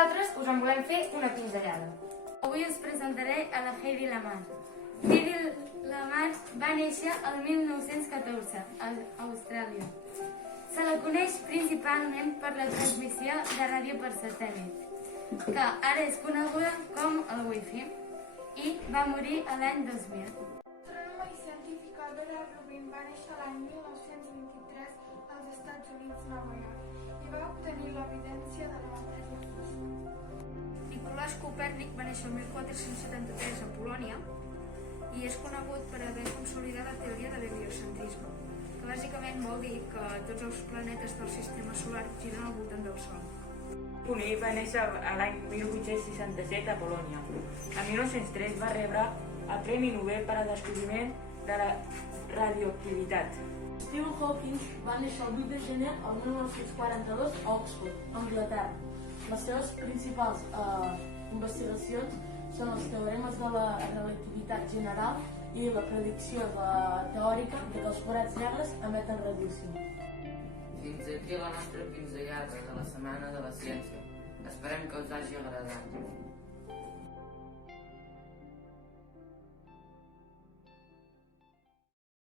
nosaltres us en volem fer una pinzellada. Avui us presentaré a la Heidi Lamar. Heidi Lamar va néixer el 1914 a Austràlia. Se la coneix principalment per la transmissió de ràdio per satèl·lit, que ara és coneguda com el Wi-Fi, i va morir l'any 2000. L'astrònoma i científica Dora Rubin va néixer l'any 1923 als Estats Units, Nova York, i va obtenir l'evidència de la matèria fosca. Nicolás Copèrnic va néixer el 1473 a Polònia i és conegut per haver consolidat la teoria de l'heliocentrisme, que bàsicament vol dir que tots els planetes del sistema solar giren al voltant del Sol. Curie va néixer l'any 1867 a Polònia. En 1903 va rebre el Premi Nobel per al descobriment de la radioactivitat. Stephen Hawking va néixer el 8 de gener del 1942 a Oxford, Anglaterra. Les seves principals investigacions són els teoremes de la relativitat general i la predicció teòrica de que els forats negres emeten radiació. Fins aquí la nostra pinzellada de la Setmana de la Ciència. Esperem que us hagi agradat.